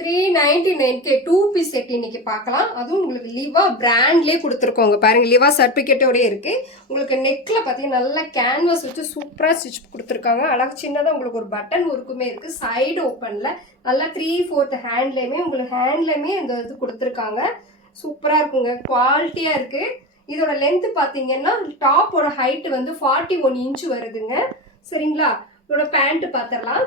399 two piece set இன்னைக்கு பார்க்கலாம். அதுவும் உங்களுக்கு லிவா பிராண்ட்லேயே கொடுத்துருக்கோங்க. பாருங்க, லிவா சர்டிஃபிகேட்டோடய இருக்கு. உங்களுக்கு நெக்கில் பார்த்தீங்கன்னா நல்லா கேன்வாஸ் வச்சு சூப்பராக ஸ்டிச் கொடுத்துருக்காங்க. அழகாக சின்னதாக உங்களுக்கு ஒரு பட்டன் ஒர்க்குமே இருக்கு. சைடு ஓப்பனில் நல்லா 3/4 ஹேண்ட்லேயுமே உங்களுக்கு ஹேண்ட்லேயுமே இந்த இது கொடுத்துருக்காங்க. சூப்பராக இருக்குங்க, குவாலிட்டியாக இருக்கு. இதோட லென்த் பார்த்தீங்கன்னா டாப்போட ஹைட் வந்து 41 இன்ச் வருதுங்க. சரிங்களா? இதோட பேண்ட் பார்த்துடலாம்.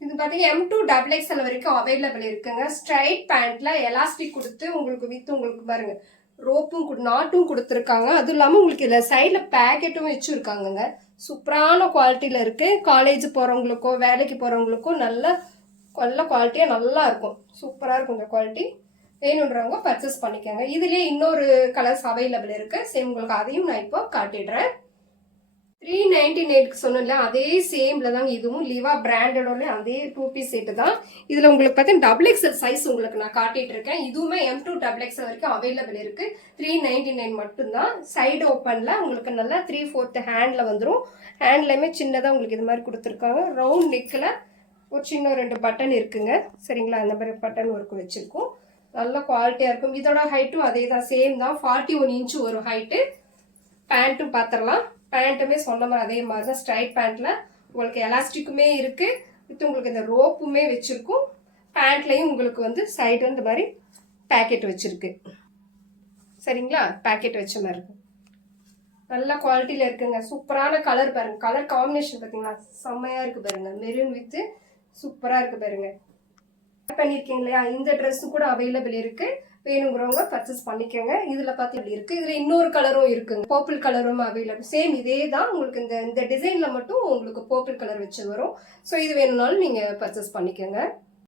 இது பார்த்தீங்கன்னா M2XXL வரைக்கும் அவைலபிள் இருக்குங்க. ஸ்ட்ரைட் பேண்ட்ல எலாஸ்டிக் கொடுத்து உங்களுக்கு பாருங்க ரோப்பும் நாட்டும் கொடுத்துருக்காங்க. அதுவும் இல்லாமல் உங்களுக்கு இதில் சைடில் பேக்கெட்டும் வச்சுருக்காங்கங்க. சூப்பரான குவாலிட்டியில் இருக்கு. காலேஜ் போகிறவங்களுக்கோ வேலைக்கு போகிறவங்களுக்கோ நல்ல குவாலிட்டியாக நல்லா இருக்கும். சூப்பராக இருக்கும் இந்த குவாலிட்டி. வேணுன்றவங்க பர்ச்சேஸ் பண்ணிக்கோங்க. இதுலேயே இன்னொரு கலர்ஸ் அவைலபிள் இருக்கு. சரி, உங்களுக்கு அதையும் நான் இப்போ காட்டிடுறேன். 399 சொன்னல அதே சேம்ல தாங்க இதுவும் லிவா பிராண்டடோட அதே டூ பீஸ் செட்டு தான். இதுல உங்களுக்கு பார்த்தீங்கன்னா XXL சைஸ் உங்களுக்கு நான் காட்டிட்டு இருக்கேன். இதுவுமே M2XXL வரைக்கும் அவைலபிள் இருக்கு. 399 மட்டும்தான். சைடு ஓப்பன்ல உங்களுக்கு நல்லா 3/4 ஹேண்ட்ல வந்துடும். ஹேண்ட்லயுமே சின்னதா உங்களுக்கு இது மாதிரி கொடுத்துருக்காங்க. ரவுண்ட் நெக்ல ஒரு சின்ன 2 பட்டன் இருக்குங்க. சரிங்களா? அந்த மாதிரி பட்டன் ஒர்க் வச்சிருக்கோம். நல்ல குவாலிட்டியா இருக்கும். இதோட ஹைட்டும் அதே தான், சேம் தான். 41 இன்ச் ஒரு ஹைட்டு. பேண்ட்டும் பார்த்துடலாம். பேண்ட்டுமே சொன்ன மாதிரி அதே மாதிரி தான். ஸ்ட்ரைட் பேண்ட்ல உங்களுக்கு எலாஸ்டிக்குமே இருக்கு. வித் உங்களுக்கு இந்த ரோப்புமே வச்சிருக்கும். பேண்ட்லையும் உங்களுக்கு வந்து சைடு இந்த மாதிரி பேக்கெட் வச்சிருக்கு. சரிங்களா? பேக்கெட் வச்ச மாதிரி இருக்கு. நல்ல குவாலிட்டியில இருக்குங்க. சூப்பரான கலர் பாருங்க. கலர் காம்பினேஷன் பார்த்தீங்களா செம்மையா இருக்கு பாருங்க. மெரூன் வித் சூப்பரா இருக்கு பாருங்க. பண்ணிருக்கீங்க இல்லையா? இந்த ட்ரெஸ் கூட அவைலபிள் இருக்கு. வேணுங்கிறவங்க பர்ச்சேஸ் பண்ணிக்கோங்க. இதுல பார்த்தீங்கன்னா இருக்கு. இதுல இன்னொரு கலரும் இருக்குங்க. பர்பிள் கலரும் அவைலபிள். சேம் இதே தான். உங்களுக்கு இந்த டிசைன்ல மட்டும் உங்களுக்கு பர்பிள் கலர் வச்சு வரும். ஸோ இது வேணும்னாலும் நீங்க பர்ச்சேஸ் பண்ணிக்கோங்க.